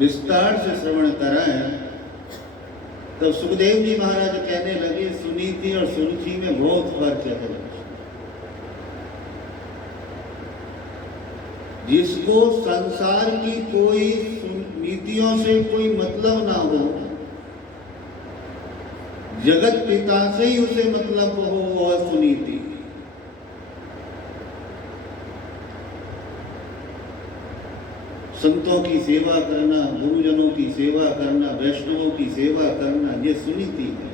विस्तार से श्रवण कराएं। तो सुखदेव जी महाराज कहने लगे सुनीति और सुरुचि में बहुत फर्क है। जिसको संसार की कोई नीतियों से कोई मतलब ना हो, जगत पिता से ही उसे मतलब हो, वह सुनीति। संतों की सेवा करना, गुरुजनों की सेवा करना, वैष्णवों की सेवा करना, ये सुनीति है।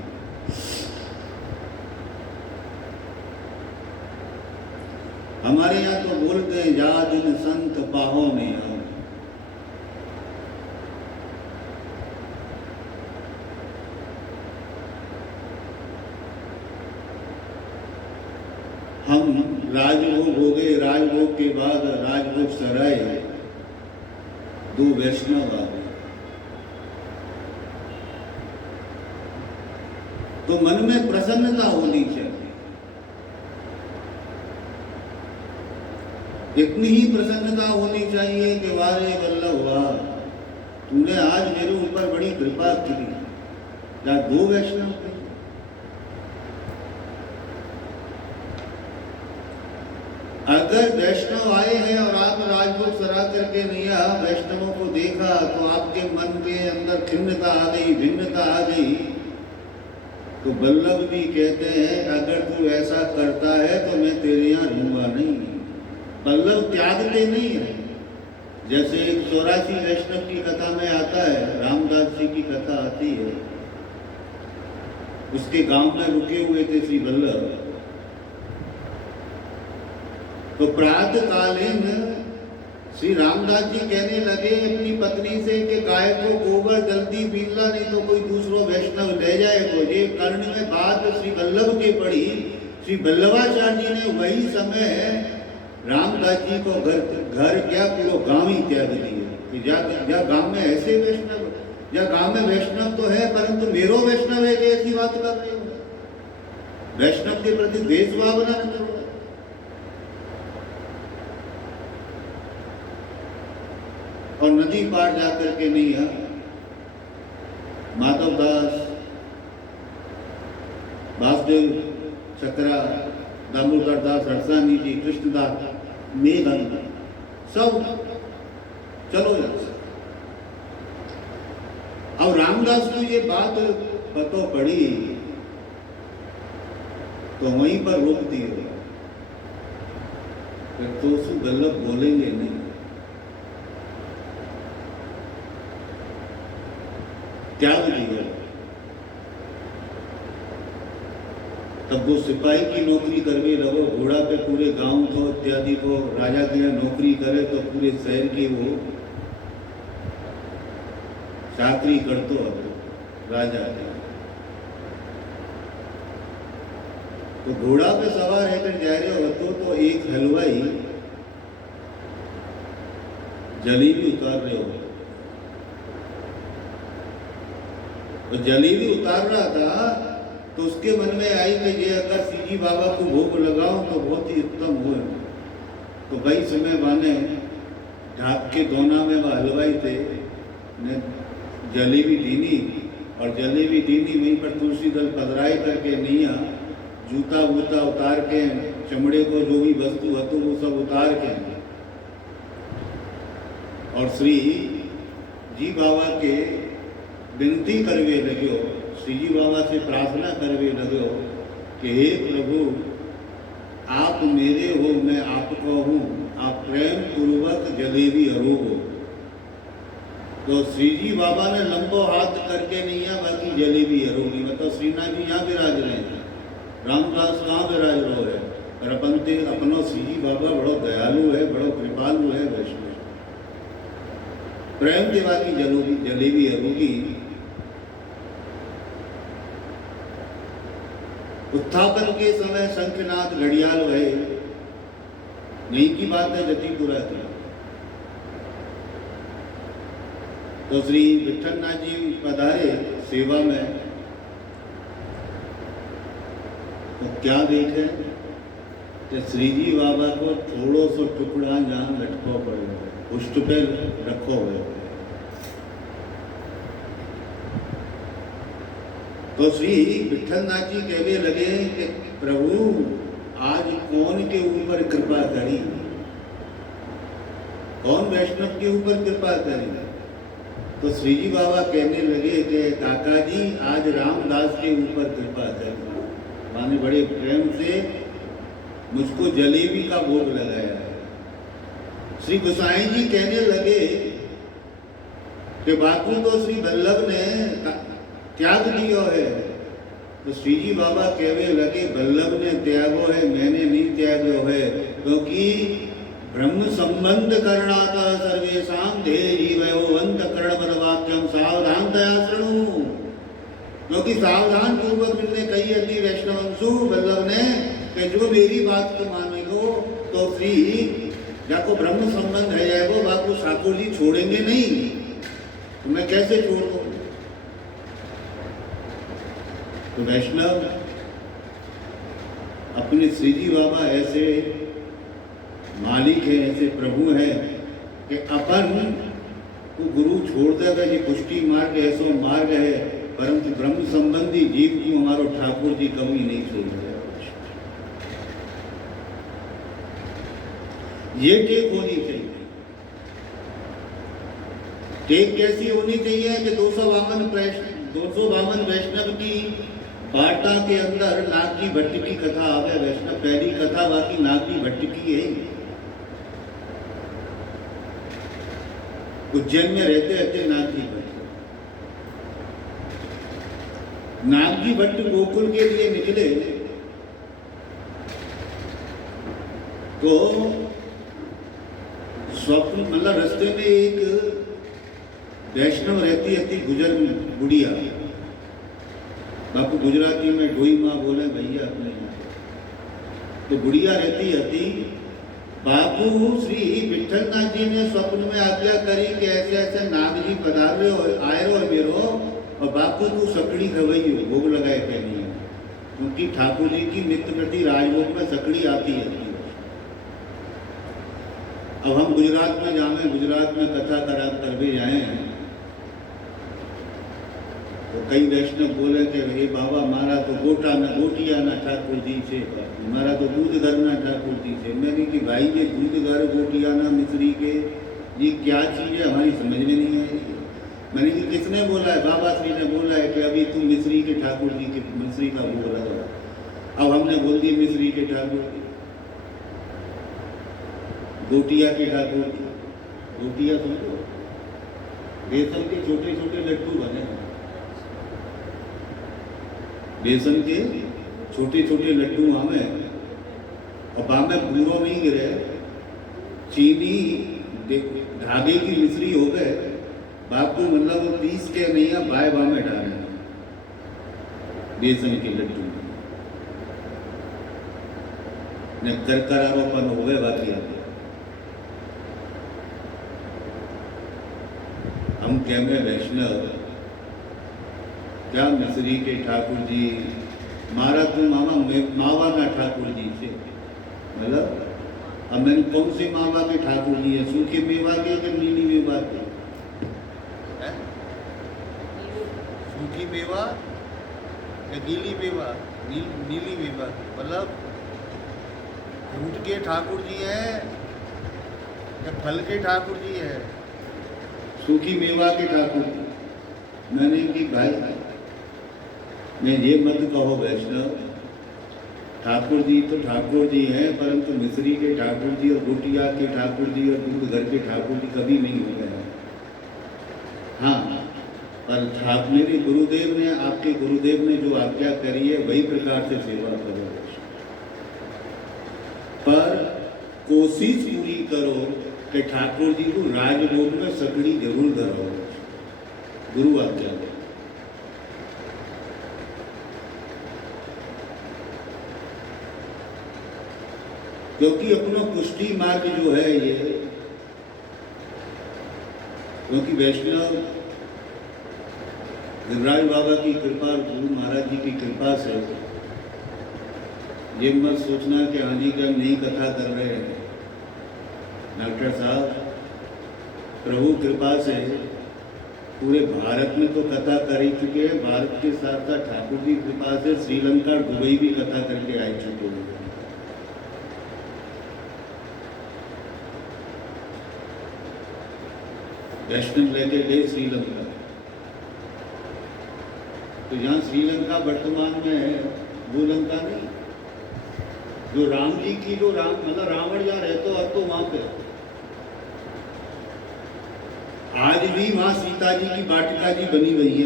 हमारे यहाँ तो बोलते हैं जा दिन संत पाहो में आओ। हम राजभोग हो गए, राजभोग के बाद राजभोग सराय दो वैष्णव आ गए, तो मन में प्रसन्नता होनी चाहिए। इतनी ही प्रसन्नता होनी चाहिए कि वारे वल्लभ वाह, तूने आज मेरे ऊपर बड़ी कृपा की। या दो वैष्णव थे, अगर वैष्णव आए हैं और आप राजभोग सरा करके नहीं आ, वैष्णवों को देखा तो आपके मन के अंदर खिन्नता आ गई, भिन्नता आ गई, तो वल्लभ जी कहते हैं अगर तू ऐसा करता है तो मैं तेरे यहाँ रहूंगा नहीं। वल्लभ त्यागते नहीं है। जैसे 84 वैष्णव की कथा में आता है, रामदास जी की कथा आती है, उसके गांव में रुके हुए थे श्री वल्लभ। तो प्रातःकालीन श्री रामदास जी कहने लगे अपनी पत्नी से कि गाय को गोबर जल्दी पीला, नहीं तो कोई दूसरो वैष्णव ले जाएगा। ये कर्ण में बात श्री वल्लभ के पड़ी। श्री वल्लभाचार्य जी ने वही समय रामदास जी को घर क्या पूरा गांव ही त्याग दिया कि या गांव में ऐसे वैष्णव, या गांव में वैष्णव तो है परंतु मेरो वैष्णव है कि ऐसी बात कर रहे हो। वैष्णव के प्रति द्वेष भावना न करो। और नदी पार जाकर के नहीं है, माधव दास, वासुदेव चक्रा, दामोदर दास हरसानी जी, कृष्णदास, मेघन, सब चलो यहाँ। अब रामदास को ये बात पतो पड़ी तो वहीं पर रोक दिए, तो वल्लभ बोलेंगे नहीं। त्याग दिया। तब वो सिपाही की नौकरी करवे लगो, घोड़ा पे पूरे गांव को इत्यादि को राजा के यहाँ नौकरी करे तो पूरे शहर की वो चाकरी करतो राजा के। तो घोड़ा पे सवार रहकर जा रहे हो तो एक हलवाई जलेबी उतार रहे हो, तो जलेबी उतार रहा था तो उसके मन में आई कि ये अगर सीजी बाबा को भोग लगाऊं तो बहुत ही उत्तम हो। तो भाई समय माने ढाक के दोना में वह हलवाई थे ने जलेबी दीनी, और जलेबी दीनी वहीं पर तुलसी दल पधराई करके नैया जूता वूता उतार के, चमड़े को जो भी वस्तु हतो वो सब उतार के, और श्री जी बाबा के विनती करवे लगे, श्री जी बाबा से प्रार्थना करवे लगे कि हे प्रभु आप मेरे हो, मैं आपका हूँ, आप प्रेम पूर्वक जलेबी हरू हो। तो श्री जी बाबा ने लंबो हाथ करके नहीं है बाकी जलेबी हरूगी। मतलब श्रीनाथ जी यहाँ विराज रहे हैं, रामदास कहाँ विराज रहो है, पर अपनते अपनो श्री जी बाबा बड़ो दयालु है, बड़ो कृपालु है, वैष्णव प्रेम के बाकी जलेबी हरूगी। उत्थापन के समय शंखनाद घड़ियाल भये, नहीं की बात है जतिपुरा की। तो श्री विठलनाथ जी पधारे सेवा में, तो क्या देखे कि श्री जी बाबा को थोड़ो सो टुकड़ा जहाँ लटको पड़ो, उस पे रखो हुए, तो श्री विठलनाथ जी कहने लगे कि प्रभु आज कौन के ऊपर कृपा करी, कौन वैष्णव के ऊपर कृपा करी। तो श्री जी बाबा कहने लगे कि काका जी आज रामदास के ऊपर कृपा करी। माने बड़े प्रेम से मुझको जलेबी का भोग लगाया है। श्री गोसाई जी कहने लगे कि बापू तो श्री वल्लभ ने त्याग दियो है। तो श्री जी बाबा कहने लगे वल्लभ ने त्यागो है, मैंने नहीं त्यागो है, क्योंकि ब्रह्म संबंध करना था सर्वेशाम धे जीवयो अंतकरण वाक्यम सावधानतया शृणु। क्योंकि सावधान पूर्वक मिलने कही अति वैष्णवंशु वल्लभ ने कि जो मेरी बात को मानेगो तो श्री जाको ब्रह्म संबंध है जाएगो, बापू ठाकुर जी छोड़ेंगे नहीं, तो मैं कैसे छोड़ दूं। तो वैष्णव अपने श्री जी बाबा ऐसे मालिक है, ऐसे प्रभु है कि अपन को गुरु छोड़ देगा। ये पुष्टि मार्ग ऐसो मार्ग है, परंतु ब्रह्म संबंधी जीव को हमारो ठाकुर जी कभी नहीं छोड़ देगा। ये टेक होनी चाहिए। टेक कैसी होनी चाहिए कि 252 वैष्णव की वार्ता के अंदर नागजी भट्ट की कथा आवे। वैष्णव पहली कथा बाकी नागजी भट्ट की है। उज्जैन में रहते नागजी भट्ट। नागजी भट्ट गोकुल के लिए निकले तो स्वप्न मतलब रास्ते में एक वैष्णव रहती थी गुजर बुढ़िया। बापू गुजराती में ढोई माँ बोले भैया अपने यहाँ। तो बुढ़िया रहती थी। बापू श्री विठलनाथ जी ने स्वप्न में आज्ञा करी कि ऐसे ऐसे नाग जी पधार रहे हो आए हो मेरो, और बापू तू सकड़ी खवई हो भोग लगाए कहनी है, क्योंकि ठाकुर जी की नित्य प्रति राजभोग में सकड़ी आती है। अब हम गुजरात में जाए, गुजरात में कथा करा कर भी जाए तो कई वैष्णव बोले कि हे बाबा मारा तो गोटिया ना ठाकुर जी से, हमारा तो दूध घर ना ठाकुर जी से। मैंने कि भाई ये दूध घर गोटिया ना मिश्री के ये क्या चीज़ है, हमारी समझ में नहीं आई। मैंने कि किसने बोला है? बाबा श्री ने बोला है कि अभी तुम मिश्री के ठाकुर जी के मिश्री का भोग लगाओ। अब हमने बोल दिया मिश्री के ठाकुर जी, गोटिया के ठाकुर जी। गोटिया समझो, बेसन के छोटे छोटे लड्डू बने हैं, बेसन के छोटे छोटे लड्डू आमे, और बामे पूरो नहीं गिरे, चीनी धागे की मिश्री हो गए। बापू मतलब पीस के नहीं है, बाय बामे डाले बेसन के लड्डू ने करकरारोपन हो गए। बाकी हम कहते वैष्णव क्या मिश्री के ठाकुर जी मारा तुम मावा ना ठाकुर जी से, मतलब अब मैंने कौन से मावा के ठाकुर जी है? सूखे मेवा के कि नीली मेवा के? सूखी मेवा या गीली मेवा? नीली मेवा के, मतलब फ्रूट के ठाकुर जी है या फल के ठाकुर जी है? सूखी मेवा के ठाकुर। मैंने कि भाई मैं ये मत कहो वैष्णव, ठाकुर जी तो ठाकुर जी हैं, परंतु मिश्री के ठाकुर जी और गोटिया के ठाकुर जी और दूध घर के ठाकुर जी कभी नहीं हो गए। हाँ, पर मेरे गुरुदेव ने, आपके गुरुदेव ने जो आज्ञा करी है वही प्रकार से सेवा करो, पर कोशिश पूरी करो कि ठाकुर जी को राजभोग में सकड़ी जरूर धरो। गुरु आज्ञा क्योंकि अपना पुष्टि मार्ग जो है ये, क्योंकि वैष्णव गिरिराज बाबा की कृपा और गुरु महाराज जी की कृपा से ये मत सोचना कि हाँ जी का नई कथा कर रहे हैं। डॉक्टर साहब प्रभु कृपा से पूरे भारत में तो कथा कर ही चुके हैं। भारत के साथ साथ ठाकुर जी के कृपा से श्रीलंका और दुबई भी कथा करके आ चुके हैं। वैष्णव लेके गए श्रीलंका, तो यहाँ श्रीलंका वर्तमान में है वो लंका नहीं जो राम जी की, जो राम मतलब रावण जहाँ रहते अब तो वहां पे आज भी वहां सीता जी की वाटिका जी बनी हुई है।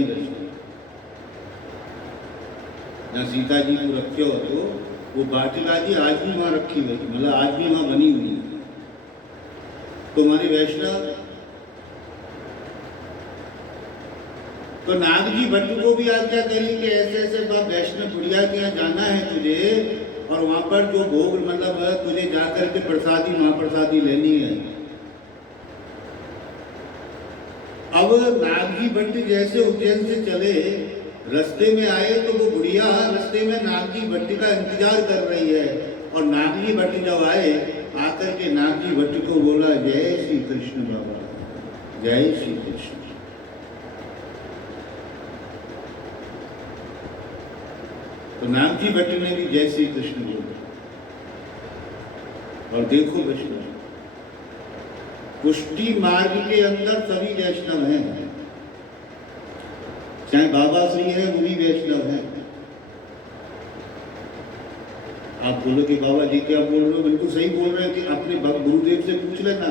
जहाँ सीता जी को रखे हो तो वो वाटिका जी आज भी वहां रखी हुई, मतलब आज भी वहां बनी हुई है। तो हमारे वैष्णव तो नाग जी भट्ट को भी आज्ञा करी कि ऐसे ऐसे बाप वैष्णव बुढ़िया के यहाँ जाना है तुझे, और वहां पर जो भोग मतलब तुझे जाकर के प्रसादी महाप्रसादी लेनी है। अब नागजी भट्ट जैसे उज्जैन से चले, रास्ते में आए तो वो बुढ़िया रास्ते में नागजी भट्ट का इंतजार कर रही है, और नागजी भट्ट जब आए आकर के नागजी भट्ट को बोला, जय श्री कृष्ण बाबा, जय श्री कृष्ण। तो नागजी भट्ट ने भी जय श्री कृष्ण बोला। और देखो वैष्णव, पुष्टि मार्ग के अंदर सभी वैष्णव हैं, चाहे बाबा श्री है वो भी वैष्णव हैं। आप बोलो कि बाबा जी क्या बोल रहे हो, बिल्कुल सही बोल रहे हैं कि अपने गुरुदेव से पूछ लेना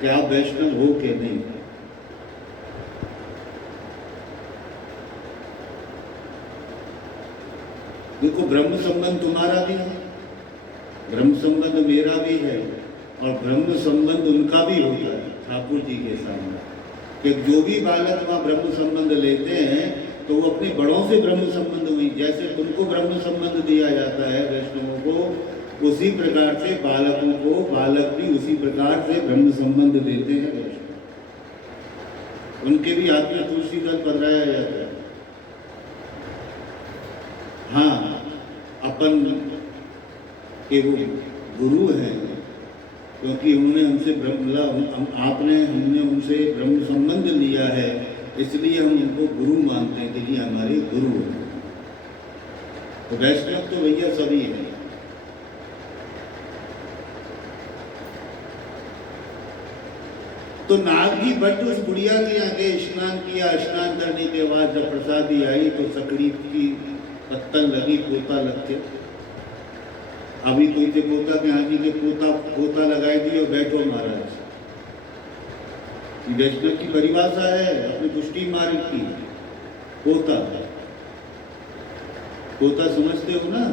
कि आप वैष्णव हो कि नहीं। देखो ब्रह्म संबंध तुम्हारा भी है, ब्रह्म संबंध मेरा भी है, और ब्रह्म संबंध उनका भी होता है ठाकुर जी के सामने। कि जो भी बालक वहाँ ब्रह्म संबंध लेते हैं तो वो अपने बड़ों से ब्रह्म संबंध हुई, जैसे तुमको ब्रह्म संबंध दिया जाता है वैष्णवों को, उसी प्रकार से बालकों को बालक भी उसी प्रकार से ब्रह्म संबंध देते हैं वैष्णव। उनके भी हाथ में तुलसी दल पधराया जाता है। हाँ, अपन के वो गुरु हैं, क्योंकि उन्होंने हमसे हमने उनसे ब्रह्म संबंध लिया है, इसलिए हम उनको गुरु मानते हैं कि जी हमारे गुरु हैं। तो वैष्णव तो भैया सभी हैं। तो नागजी भट्ट उस बुढ़िया के आगे स्नान किया। स्नान करने के बाद जब प्रसादी आई तो सकड़ी की पत्तल लगी, पोता लगते। अभी कोई थे पोता के हाँ जी के पोता लगाए दिए और बैठो महाराज। वैष्णव की परिभाषा है अपनी पुष्टि मार्ग की, पोता। पोता समझते हो ना?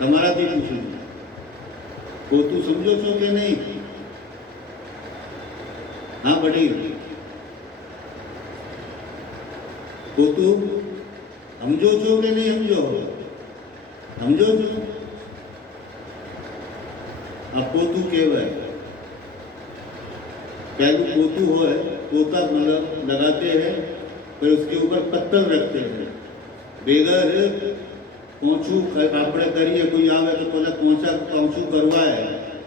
हमारा भी पूछो, पोतू समझो सो के नहीं? हाँ बड़ी पोतू समझो छो के नहीं समझो? समझो जो अब पोतू केवल पहलू पोतू हो है, पोता मतलब लगाते हैं, फिर उसके ऊपर पत्तल रखते हैं। बेगर पहुंचू कापड़े करिए कोई आवे तो पहले पहुंचू करवाए,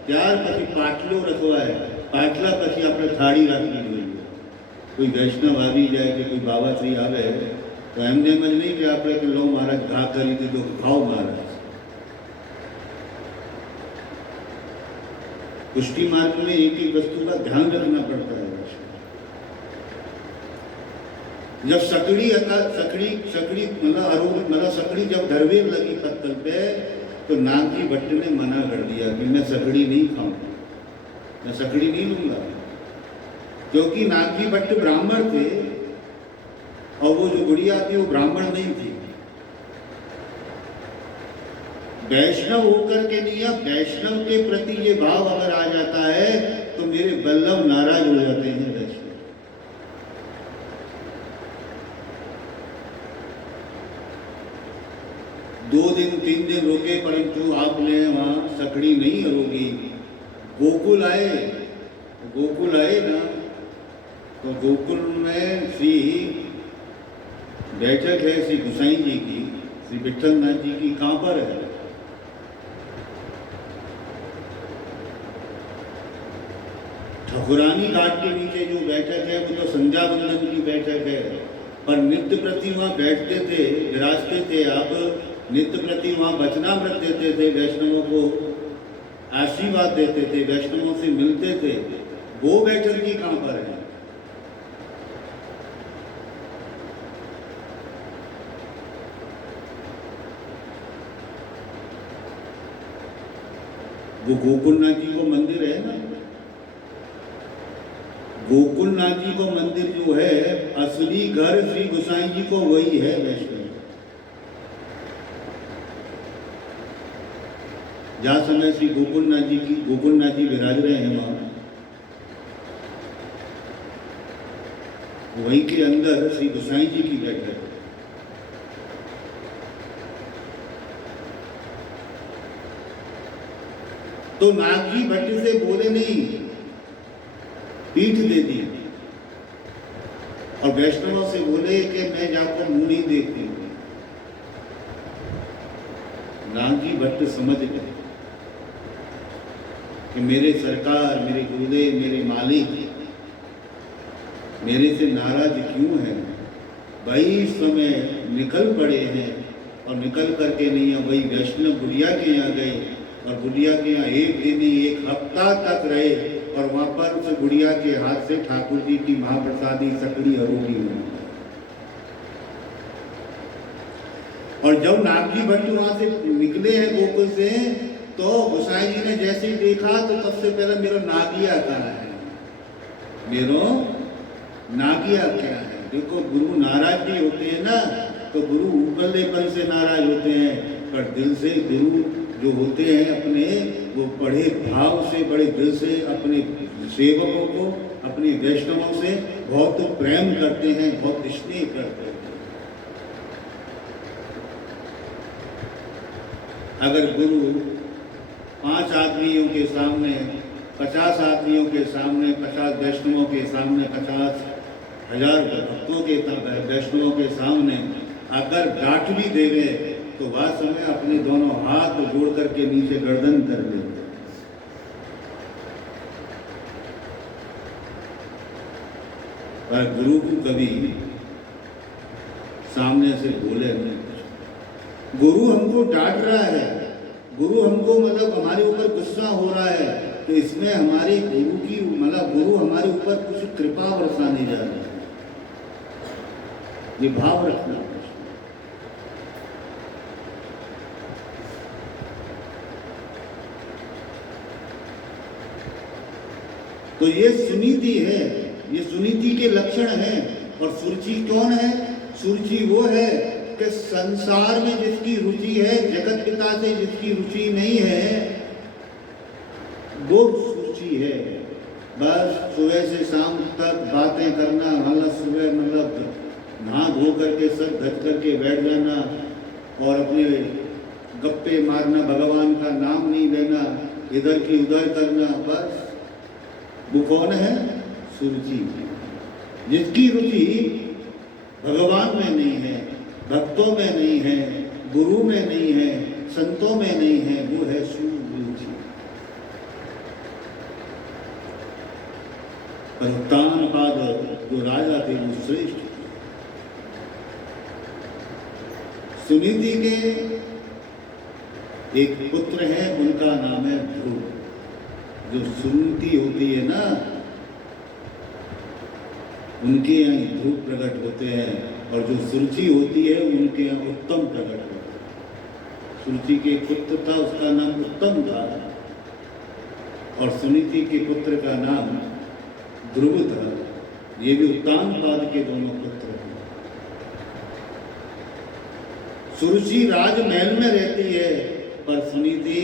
त्यार पी पाटलो रखवाए, पाटला पी अपने थाड़ी राखी જોઈએ। कोई वैष्णव આવી જાય कि कोई बाबा श्री आवे तो एमने एम नहीं कि आप लो महाराज घा करी दीधो, खाओ महाराज। पुष्टि मार्ग में एक ही वस्तु का ध्यान रखना पड़ता है। जब सकड़ी मतलब सकड़ी जब धरवे लगी पत्तल पे तो नागजी भट्ट ने मना कर दिया कि मैं सकड़ी नहीं खाऊंगा, मैं सकड़ी नहीं लूंगा, क्योंकि नागजी भट्ट ब्राह्मण थे और वो जो गुड़िया थी वो ब्राह्मण नहीं थी। वैष्णव होकर के नहीं, अब वैष्णव के प्रति ये भाव अगर आ जाता है तो मेरे बल्लभ नाराज हो जाते हैं वैष्णव। दो दिन 3 दिन रुके, परंतु आपने वहां सकड़ी नहीं होगी। गोकुल आए ना, तो गोकुल में श्री बैठक है श्री गुसाई जी की, श्री विठल नाथ जी की। कहां पर है? ठकुरानी घाट के नीचे जो बैठक है वो तो संध्या बंदन की बैठक है, पर नित्य प्रति वहाँ बैठते थे, विराजते थे। अब नित्य प्रति वहाँ वचनामृत देते थे, वैष्णवों को आशीर्वाद देते थे, वैष्णवों से मिलते थे। वो बैठक की कहाँ पर है? वो गोकुलनाथ जी को मंदिर है ना, गोकुलनाथ जी को मंदिर जो है, असली घर श्री गोसाई जी को वही है वैष्णव। जहाँ समय श्री गोकुलनाथ जी विराज रहे हैं, वहीं के अंदर श्री गोसाई जी की बैठक है। तो नागजी भट्ट से बोले नहीं, पीठ दे दी, और वैष्णवों से बोले कि मैं जाकर मुंह नहीं देखती। नागजी भट्ट समझ गए कि मेरे सरकार, मेरे गुरुदेव, मेरे मालिक मेरे से नाराज क्यों है। भाई इस समय निकल पड़े हैं, और निकल करके नहीं है, वही वैष्णव बुढ़िया के यहाँ गए, और बुढ़िया के यहाँ एक दिन ही 1 हफ्ता तक रहे, और वहां पर उस बुढ़िया के हाथ से ठाकुर जी की महाप्रसादी सकड़ी अरोगी हुई। और जब नागजी भट्ट वहां से निकले हैं गोकुल से, तो गोसाई जी ने जैसे ही देखा तो सबसे पहले मेरो नागिया कहाँ है, मेरो नागिया क्या है। देखो गुरु नाराज भी होते हैं ना, तो गुरु ऊपरलेपन से नाराज होते हैं, पर दिल से गुरु जो होते हैं अपने, वो बड़े भाव से, बड़े दिल से अपने सेवकों को, अपने वैष्णवों से बहुत प्रेम करते हैं, बहुत स्नेह करते हैं। अगर गुरु 5 आदमियों के सामने, 50 आदमियों के सामने, 50 वैष्णवों के सामने, 50,000 भक्तों के वैष्णवों के सामने अगर डांट भी देवे, तो वास्तव में अपने दोनों हाथ जोड़ करके नीचे गर्दन कर ले। पर गुरु को कभी सामने से बोले नहीं। गुरु हमको डांट रहा है, गुरु हमको मतलब हमारे ऊपर गुस्सा हो रहा है, तो इसमें हमारे गुरु की मतलब गुरु हमारे ऊपर कुछ कृपा बरसाने जा रहे हैं। ये भाव रखना। तो ये सुनीति है, ये सुनीति के लक्षण हैं। और सुरुचि कौन है? सुरुचि वो है कि संसार में जिसकी रुचि है, जगत पिता से जिसकी रुचि नहीं है, वो सुरुचि है। बस सुबह से शाम तक बातें करना, मतलब सुबह मतलब नहा धो करके सब धज करके बैठ जाना, और अपने गप्पे मारना, भगवान का नाम नहीं लेना, इधर की उधर करना, बस वो कौन है? सुरुचि। जिसकी रुचि भगवान में नहीं है, भक्तों में नहीं है, गुरु में नहीं है, संतों में नहीं है, वो है सुरुचि। उत्तान पाद जो राजा थे वो श्रेष्ठ। सुनीति के एक पुत्र हैं, उनका नाम है ध्रुव। जो सुनीति होती है ना, उनके यहाँ ध्रुव प्रकट होते हैं, और जो सुरुचि होती है उनके यहाँ उत्तम प्रकट होते हैं। सुरुचि के पुत्र था, उसका नाम उत्तम था, और सुनीति के पुत्र का नाम ध्रुव था। ये भी उत्तान पाद के दोनों पुत्र हैं। सुरुचि राजमहल में रहती है, पर सुनीति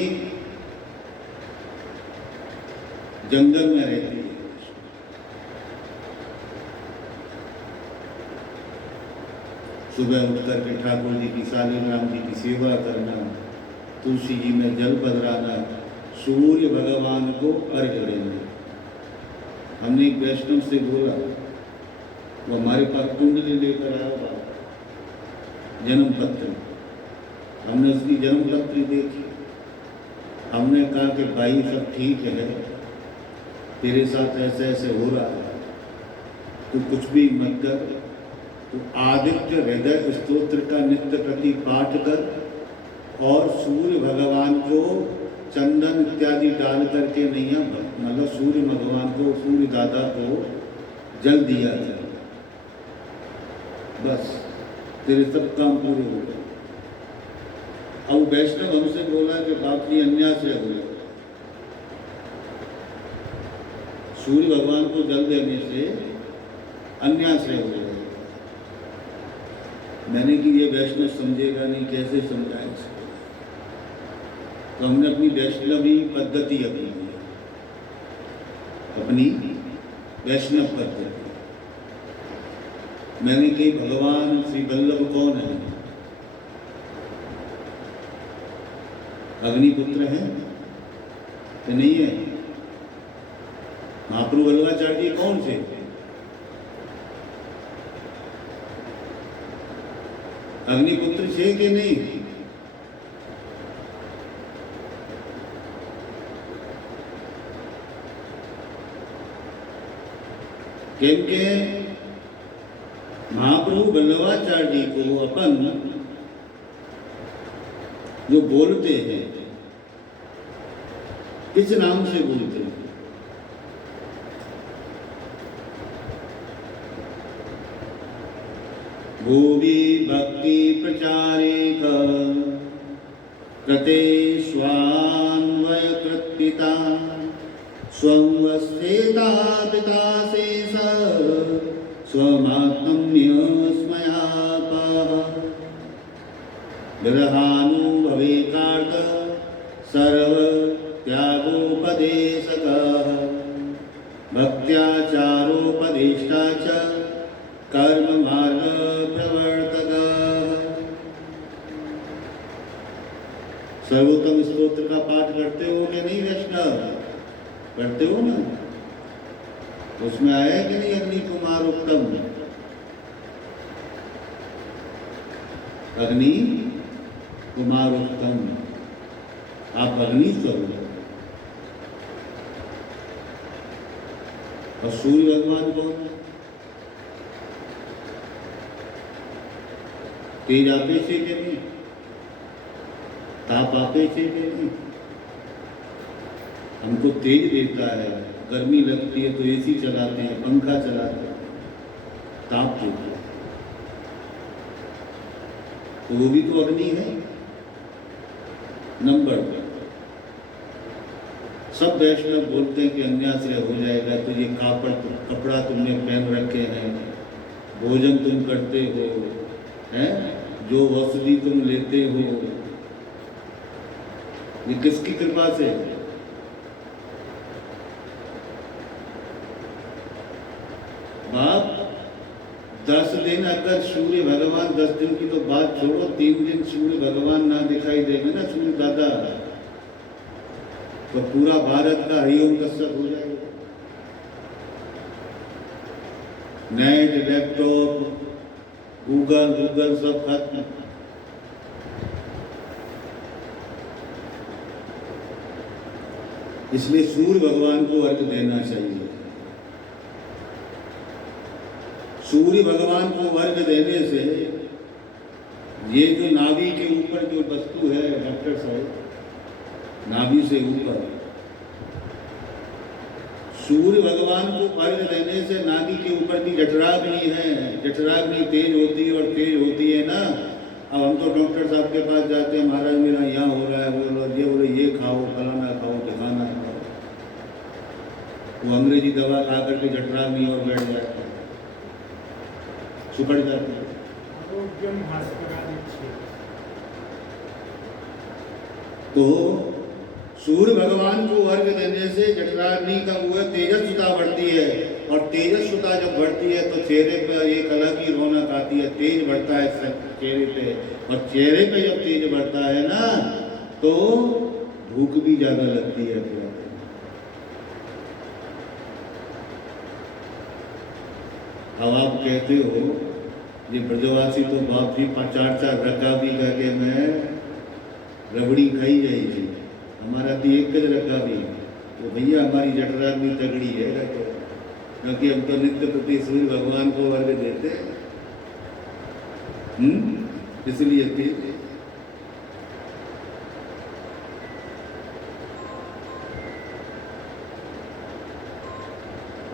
जंगल में रहती है। सुबह उठ करके ठाकुर जी की, शालीग्राम जी की सेवा करना, तुलसी जी में जल पधराना, सूर्य भगवान को अर्घ्य देना। हमने एक वैष्णव से बोला, वो हमारे पास कुंडली लेकर आया, जन्म पत्र। हमने उसकी जन्म पत्री देखी, हमने कहा कि भाई सब ठीक है, तेरे साथ ऐसे ऐसे हो रहा है, तू कुछ भी मत कर, तो आदित्य हृदय स्तोत्र का नित्य प्रति पाठ कर और सूर्य भगवान को चंदन इत्यादि डाल करके नहीं, मतलब सूर्य भगवान को, सूर्य दादा को जल दिया जाए, बस तेरे सब काम पूरे हो गए। अब वैष्णव हमसे बोला कि बाप जी अन्याश्रय हो गया, सूर्य भगवान को जल देने से अन्याश्रय हो जाएगा। मैंने कि ये वैष्णव समझेगा नहीं, कैसे समझाएं इसको। तो हमने अपनी वैष्णवी पद्धति अपनी वैष्णव पद्धति। मैंने कि भगवान श्री वल्लभ कौन है? अग्निपुत्र है कि नहीं है? महाप्रभु वल्लभाचार्य जी कौन से? अग्निपुत्र थे कि नहीं? क्योंकि महाप्रभु वल्लभाचार्य जी को अपन जो बोलते हैं, किस नाम से बोलते हैं? भूवि भक्ति प्रचारे कृते स्वान्वय कृत्पिता स्वस्तेता पिता शेष स्वमात्म्य स्मयापः विरहानुभवेकार्थ सर्व त्यागोपदेशकः भक्त्याचारोपदेष्टा च कर्म मार्ग प्रवर्तकः। सर्वोत्तम स्तोत्र का पाठ करते हो कि नहीं वैष्णव? करते हो ना? उसमें आया कि नहीं अग्नि कुमार उत्तम? अग्नि कुमार उत्तम, आप अग्नि स्वरूप। और सूर्य भगवान को तेज आपे से के नहीं, ताप आपे से के नहीं। हमको तेज देता है, गर्मी लगती है तो एसी चलाते हैं, पंखा चलाते हैं, ताप देता है, तो वो भी तो अग्नि है। नंबर सब वैष्णव बोलते हैं कि अन्याश्रय हो जाएगा, तो ये कपड़ा तुमने पहन रखे हैं, भोजन तुम करते हो, हैं, जो वसुली तुम लेते हो, ये किसकी कृपा से? बाप 10 दिन अगर सूर्य भगवान, 10 दिन की तो बात छोड़ो, 3 दिन सूर्य भगवान ना दिखाई देंगे ना, सूर्य दादा, तो पूरा भारत का हरिओम कसरत हो जाएगा। नेट, लैपटॉप, गूगल सब खत्म। इसलिए सूर्य भगवान को अर्घ्य देना चाहिए। सूर्य भगवान को अर्घ्य देने से ये जो नाभि के ऊपर जो वस्तु है डॉक्टर साहब, नाभि से ऊपर सूर्य भगवान को अर्घ्य देने से नाभि के ऊपर की जठराग्नि है, जठराग्नि तेज होती है, और तेज होती है ना। अब हम तो डॉक्टर साहब के पास जाते हैं, महाराज मेरा यहाँ हो रहा है, वो ये खाओ, फलाना खाओ, ढिकाना खाओ, वो अंग्रेजी दवा खा करके जठराग्नि और बैठ जाता है, सुखड़ जाता है। तो सूर्य भगवान को अर्घ्य देने से जठराग्नि का वो तेजस्विता बढ़ती है, और तेजस्विता जब बढ़ती है तो चेहरे पर एक अलग ही रौनक आती है, तेज बढ़ता है चेहरे पे, और चेहरे पे जब तेज बढ़ता है ना तो भूख भी ज्यादा लगती है। अब आप कहते हो ये ब्रजवासी तो बाप जी 4-4 रखा भी करके मैं रबड़ी खाई जाएगी, हमारा भी एक रखा भी तो भैया हमारी जठराग भी तगड़ी है कहते हैं, क्योंकि हम तो नित्य प्रति सूर्य भगवान को वर्ग देते हैं। इसलिए फिर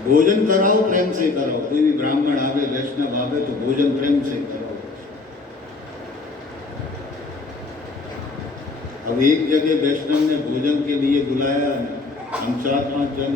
भोजन कराओ, प्रेम से कराओ। कोई भी ब्राह्मण आवे, वैष्णव आवे तो भोजन प्रेम से कराओ। अब एक जगह वैष्णव ने भोजन के लिए बुलाया, हम 4-5 जन